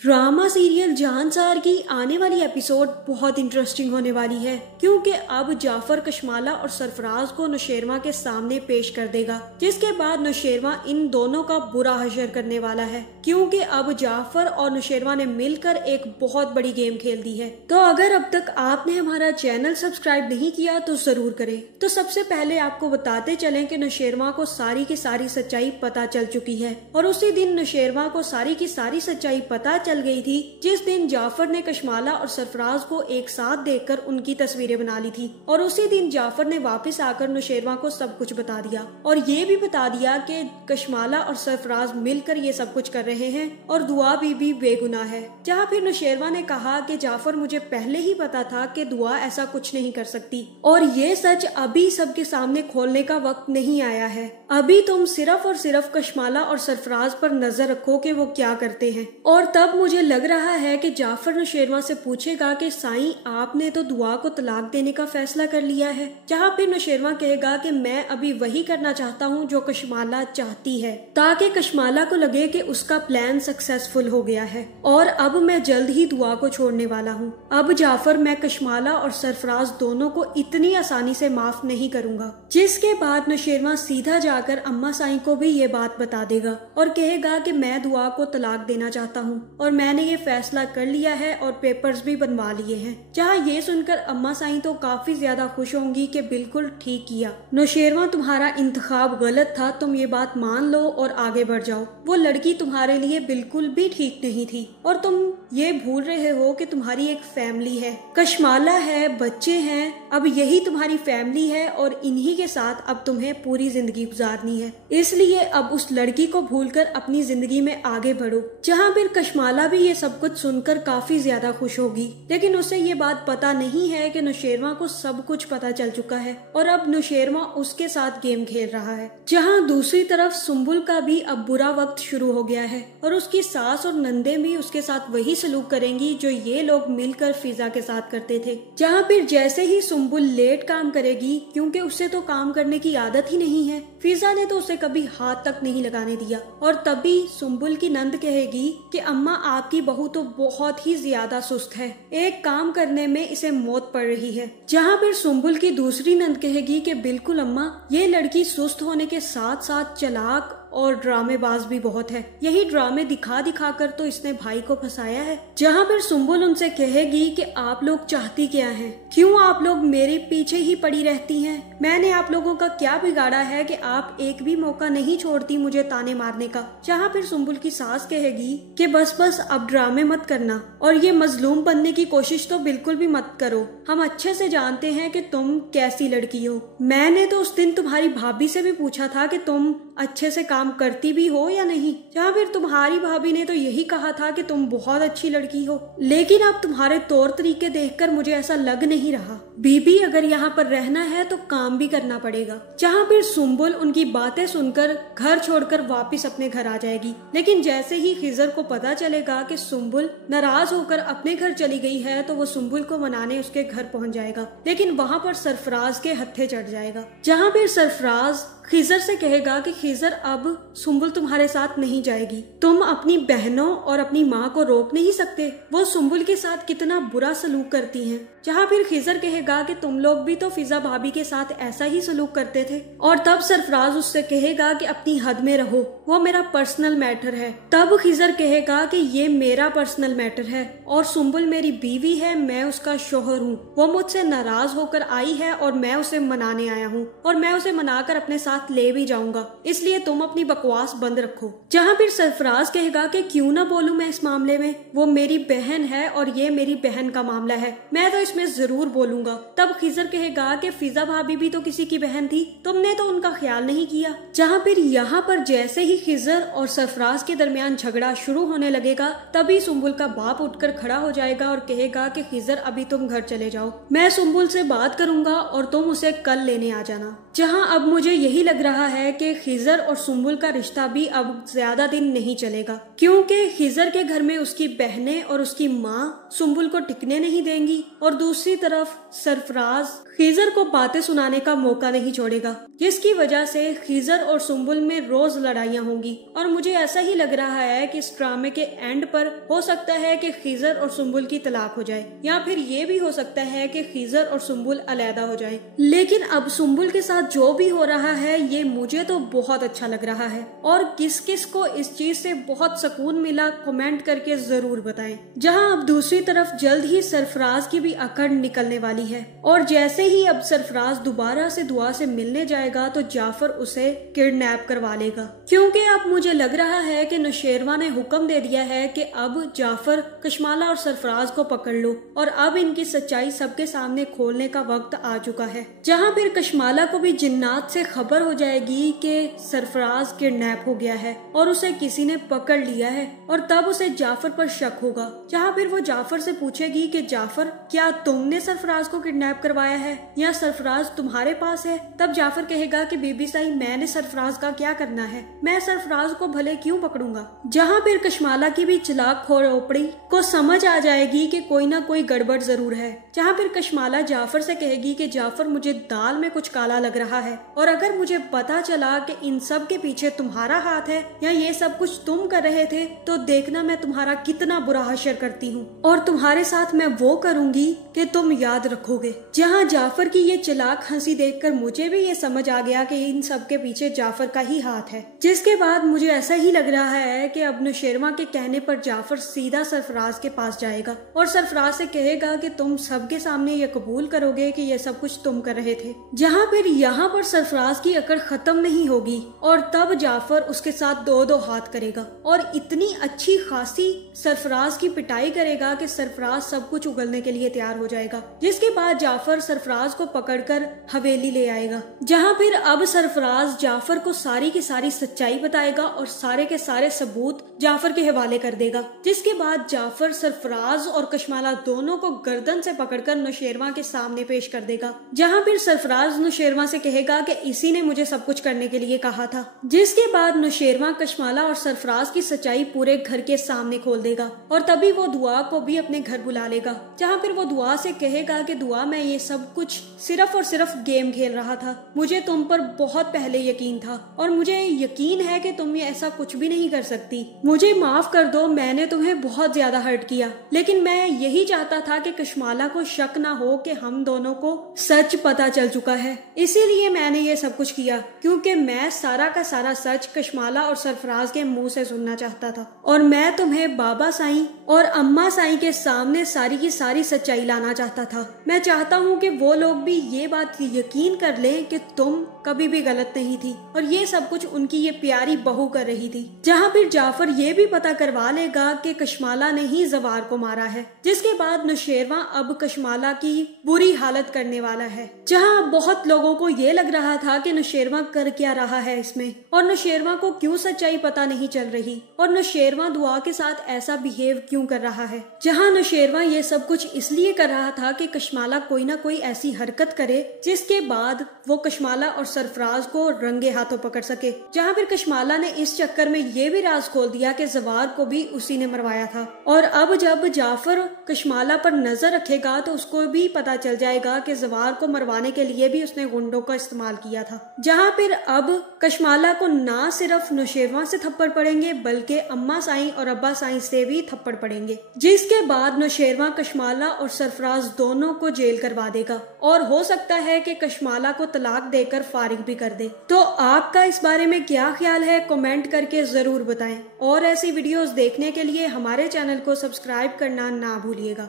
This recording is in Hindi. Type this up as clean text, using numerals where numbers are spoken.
ड्रामा सीरियल जानसार की आने वाली एपिसोड बहुत इंटरेस्टिंग होने वाली है, क्योंकि अब जाफर कशमाला और सरफराज को नौशेरमा के सामने पेश कर देगा, जिसके बाद नौशेरमा इन दोनों का बुरा हशर करने वाला है, क्योंकि अब जाफर और नौशेरमा ने मिलकर एक बहुत बड़ी गेम खेल दी है। तो अगर अब तक आपने हमारा चैनल सब्सक्राइब नहीं किया तो जरूर करें। तो सबसे पहले आपको बताते चलें कि नौशेरमा को सारी की सारी सच्चाई पता चल चुकी है, और उसी दिन नौशेरमा को सारी की सारी सच्चाई पता चल गई थी जिस दिन जाफर ने कशमाला और सरफराज को एक साथ देखकर उनकी तस्वीरें बना ली थी। और उसी दिन जाफर ने वापस आकर नौशेरमा को सब कुछ बता दिया, और ये भी बता दिया कि कशमाला और सरफराज मिलकर ये सब कुछ कर रहे हैं और दुआ भी बेगुनाह है। जहाँ फिर नौशेरमा ने कहा कि जाफर, मुझे पहले ही पता था कि दुआ ऐसा कुछ नहीं कर सकती, और ये सच अभी सबके सामने खोलने का वक्त नहीं आया है। अभी तुम सिर्फ और सिर्फ कशमाला और सरफराज पर नजर रखो कि वो क्या करते हैं। और तब मुझे लग रहा है कि जाफर नौशेरमा से पूछेगा कि साईं, आपने तो दुआ को तलाक देने का फैसला कर लिया है। जहाँ फिर नौशेरमा कहेगा कि मैं अभी वही करना चाहता हूँ जो कशमाला चाहती है, ताकि कशमाला को लगे कि उसका प्लान सक्सेसफुल हो गया है और अब मैं जल्द ही दुआ को छोड़ने वाला हूँ। अब जाफर, मैं कशमाला और सरफराज दोनों को इतनी आसानी से माफ नहीं करूँगा। जिसके बाद नौशेरमा सीधा जाकर अम्मा साईं को भी ये बात बता देगा और कहेगा कि मैं दुआ को तलाक देना चाहता हूँ और मैंने ये फैसला कर लिया है और पेपर्स भी बनवा लिए हैं। जहाँ ये सुनकर अम्मा साईं तो काफी ज्यादा खुश होंगी कि बिल्कुल ठीक किया नौशेरमा, तुम्हारा इंतखाब गलत था, तुम ये बात मान लो और आगे बढ़ जाओ। वो लड़की तुम्हारे लिए बिल्कुल भी ठीक नहीं थी और तुम ये भूल रहे हो कि तुम्हारी एक फैमिली है, कशमाला है, बच्चे हैं, अब यही तुम्हारी फैमिली है और इन्हीं के साथ अब तुम्हें पूरी जिंदगी गुजारनी है। इसलिए अब उस लड़की को भूलकर अपनी जिंदगी में आगे बढ़ो। जहाँ फिर कशमाला भी ये सब कुछ सुनकर काफी ज्यादा खुश होगी, लेकिन उसे ये बात पता नहीं है कि नौशेरमा को सब कुछ पता चल चुका है और अब नौशेरमा उसके साथ गेम खेल रहा है। जहाँ दूसरी तरफ सुम्बुल का भी अब बुरा वक्त शुरू हो गया है और उसकी सास और नंदे भी उसके साथ वही सलूक करेंगी जो ये लोग मिलकर फिजा के साथ करते थे। जहाँ फिर जैसे ही सुम्बुल लेट काम करेगी, क्योंकि उसे तो काम करने की आदत ही नहीं है, फिजा ने तो उसे कभी हाथ तक नहीं लगाने दिया, और तभी सुम्बुल की नंद कहेगी कि अम्मा, आपकी बहू तो बहुत ही ज्यादा सुस्त है, एक काम करने में इसे मौत पड़ रही है। जहाँ फिर सुम्बुल की दूसरी नंद कहेगी कि बिल्कुल अम्मा, ये लड़की सुस्त होने के साथ साथ चालाक और ड्रामेबाज भी बहुत है, यही ड्रामे दिखा दिखा कर तो इसने भाई को फंसाया है। जहाँ पर सुम्बुल उनसे कहेगी कि आप लोग चाहती क्या हैं? क्यों आप लोग मेरे पीछे ही पड़ी रहती हैं? मैंने आप लोगों का क्या बिगाड़ा है कि आप एक भी मौका नहीं छोड़ती मुझे ताने मारने का? जहाँ फिर सुम्बुल की सास कहेगी कि बस बस अब ड्रामे मत करना और ये मजलूम बनने की कोशिश तो बिल्कुल भी मत करो, हम अच्छे से जानते हैं कि तुम कैसी लड़की हो। मैंने तो उस दिन तुम्हारी भाभी से भी पूछा था कि तुम अच्छे से काम करती भी हो या नहीं। जहाँ फिर तुम्हारी भाभी ने तो यही कहा था कि तुम बहुत अच्छी लड़की हो, लेकिन अब तुम्हारे तौर तरीके देखकर मुझे ऐसा लग नहीं रहा। बीबी, अगर यहाँ पर रहना है तो काम भी करना पड़ेगा। जहाँ फिर सुम्बुल उनकी बातें सुनकर घर छोड़कर वापस अपने घर आ जाएगी, लेकिन जैसे ही खिजर को पता चलेगा कि सुम्बुल नाराज होकर अपने घर चली गई है तो वो सुम्बुल को मनाने उसके घर पहुँच जाएगा, लेकिन वहाँ पर सरफराज के हत्थे चढ़ जाएगा। जहाँ फिर सरफराज खिजर से कहेगा कि खिजर, अब सुम्बुल तुम्हारे साथ नहीं जाएगी, तुम अपनी बहनों और अपनी माँ को रोक नहीं सकते, वो सुम्बुल के साथ कितना बुरा सलूक करती हैं। जहाँ फिर खिजर कहेगा कि तुम लोग भी तो फिजा भाभी के साथ ऐसा ही सलूक करते थे, और तब सरफराज उससे कहेगा कि अपनी हद में रहो, वो मेरा पर्सनल मैटर है। तब खिजर कहेगा कि ये मेरा पर्सनल मैटर है और सुम्बुल मेरी बीवी है, मैं उसका शोहर हूँ, वो मुझसे नाराज होकर आई है और मैं उसे मनाने आया हूँ और मैं उसे मनाकर अपने साथ ले भी जाऊंगा, इसलिए तुम अपनी बकवास बंद रखो। जहाँ फिर सरफराज कहेगा कि क्यों ना बोलूं मैं इस मामले में, वो मेरी बहन है और ये मेरी बहन का मामला है, मैं तो इसमें जरूर बोलूंगा। तब खिजर कहेगा कि फिजा भाभी भी तो किसी की बहन थी, तुमने तो उनका ख्याल नहीं किया। जहाँ फिर यहाँ पर जैसे ही खिजर और सरफराज के दरमियान झगड़ा शुरू होने लगेगा, तभी सुम्बुल का बाप उठकर खड़ा हो जाएगा और कहेगा कि खिजर, अभी तुम घर चले जाओ, मैं सुम्बुल से बात करूंगा और तुम उसे कल लेने आ जाना। जहां अब मुझे यही लग रहा है कि खिजर और सुम्बुल का रिश्ता भी अब ज्यादा दिन नहीं चलेगा, क्योंकि खिजर के घर में उसकी बहनें और उसकी माँ सुम्बुल को टिकने नहीं देंगी और दूसरी तरफ सरफराज खिजर को बातें सुनाने का मौका नहीं छोड़ेगा, जिसकी वजह से खिजर और सुम्बुल में रोज लड़ाइयाँ होंगी। और मुझे ऐसा ही लग रहा है कि इस ड्रामे के एंड पर हो सकता है कि खिजर और सुम्बुल की तलाक हो जाए, या फिर ये भी हो सकता है कि खिजर और सुम्बुल अलहदा हो जाए। लेकिन अब सुम्बुल के साथ जो भी हो रहा है ये मुझे तो बहुत अच्छा लग रहा है, और किस किस को इस चीज से बहुत सुकून मिला कमेंट करके जरूर बताएं। जहां अब दूसरी तरफ जल्द ही सरफराज की भी अकड़ निकलने वाली है, और जैसे ही अब सरफराज दोबारा से दुआ से मिलने जाएगा तो जाफर उसे किडनैप करवा लेगा, क्योंकि अब मुझे लग रहा है कि नौशेरवा ने हुक्म दे दिया है कि अब जाफर, कशमाला और सरफराज को पकड़ लो, और अब इनकी सच्चाई सबके सामने खोलने का वक्त आ चुका है। जहां फिर कशमाला को भी जिन्नात से खबर हो जाएगी कि सरफराज किडनैप हो गया है और उसे किसी ने पकड़ लिया है, और तब उसे जाफर पर शक होगा। जहां फिर वो जाफर से पूछेगी कि जाफर, क्या तुमने सरफराज को किडनैप करवाया है या सरफराज तुम्हारे पास है? तब जाफर कहेगा कि बीबी साई, मैंने सरफराज का क्या करना है, मैं सरफराज को भले क्यों पकड़ूंगा। जहां फिर कशमाला की भी चिलाक खोपड़ी को समझ आ जाएगी कि कोई ना कोई गड़बड़ जरूर है। जहां फिर कशमाला जाफर से कहेगी कि जाफर, मुझे दाल में कुछ काला लग रहा है, और अगर मुझे पता चला कि इन सब के पीछे तुम्हारा हाथ है या ये सब कुछ तुम कर रहे थे तो देखना मैं तुम्हारा कितना बुरा हशर करती हूँ, और तुम्हारे साथ मैं वो करूंगी कि तुम याद रखोगे। जहाँ जाफर की ये चिलाक हंसी देखकर मुझे भी ये समझ आ गया कि इन सब के पीछे जाफर का ही हाथ है। जिसके बाद मुझे ऐसा ही लग रहा है कि अब नौशेरवा के कहने पर जाफर सीधा सरफराज के पास जाएगा और सरफराज से कहेगा कि तुम सबके सामने ये कबूल करोगे कि ये सब कुछ तुम कर रहे थे। जहाँ फिर यहाँ पर सरफराज की अकड़ खत्म नहीं होगी, और तब जाफर उसके साथ दो दो हाथ करेगा और इतनी अच्छी खासी सरफराज की पिटाई करेगा कि सरफराज सब कुछ उगलने के लिए तैयार हो जाएगा। जिसके बाद जाफर सरफराज को पकड़कर हवेली ले आएगा, जहाँ फिर अब सरफराज जाफर को सारी की सारी सच्चाई बताएगा और सारे के सारे सबूत जाफर के हवाले कर देगा। जिसके बाद जाफर सरफराज और कशमाला दोनों को गर्दन से पकड़कर नौशेरवा के सामने पेश कर देगा, जहाँ फिर सरफराज नौशेरवा से कहेगा कि इसी ने मुझे सब कुछ करने के लिए कहा था। जिसके बाद नौशेरवा कशमाला और सरफराज की सच्चाई पूरे घर के सामने खोल देगा, और तभी वो दुआ को भी अपने घर बुला लेगा, जहाँ फिर वो दुआ से कहेगा कि दुआ, मैं ये सब कुछ सिर्फ और सिर्फ गेम खेल रहा था, मुझे तुम पर बहुत पहले यकीन था और मुझे यकीन है कि तुम ये ऐसा कुछ भी नहीं कर सकती। मुझे माफ कर दो, मैंने तुम्हें बहुत ज्यादा हर्ट किया, लेकिन मैं यही चाहता था कि कशमाला को शक ना हो कि हम दोनों को सच पता चल चुका है, इसीलिए मैंने ये सब कुछ किया, क्योंकि मैं सारा का सारा सच कशमाला और सरफराज के मुंह से सुनना चाहता था, और मैं तुम्हें बाबा साईं और अम्मा साईं के सामने सारी की सारी सच्चाई लाना चाहता था। मैं चाहता हूँ कि वो लोग भी ये बात यकीन कर लें कि तुम कभी भी गलत नहीं थी, और ये सब कुछ उनकी ये प्यारी बहू कर रही थी। जहाँ फिर जाफर ये भी पता करवा लेगा कि कशमाला ने ही जवार को मारा है। जिसके बाद नौशेरवा अब कशमाला की बुरी हालत करने वाला है, जहाँ बहुत लोगों को ये लग रहा था कि नौशेरवा कर क्या रहा है इसमें, और नौशेरवा को क्यों सच्चाई पता नहीं चल रही, और नौशेरवा दुआ के साथ ऐसा बिहेव क्यों कर रहा है। जहाँ नौशेरवा ये सब कुछ इसलिए कर रहा था कि कशमाला कोई ना कोई ऐसी हरकत करे जिसके बाद वो कशमाला और सरफराज को रंगे हाथों पकड़ सके। जहाँ फिर कशमाला ने इस चक्कर में ये भी राज खोल दिया कि जवार को भी उसी ने मरवाया था, और अब जब जाफर कशमाला पर नजर रखेगा तो उसको भी पता चल जाएगा कि जवार को मरवाने के लिए भी उसने गुंडों का इस्तेमाल किया था। जहाँ फिर अब कशमाला को ना सिर्फ नौशेरवा से थप्पड़ पड़ेंगे बल्कि अम्मा साईं और अब्बा साईं से भी थप्पड़ पड़ेंगे। जिसके बाद नौशेरवा कशमाला और सरफराज दोनों को जेल करवा देगा, और हो सकता है कि कशमाला को तलाक देकर फारिग भी कर दे। तो आपका इस बारे में क्या ख्याल है, कमेंट करके जरूर बताएं, और ऐसी वीडियोस देखने के लिए हमारे चैनल को सब्सक्राइब करना ना भूलिएगा।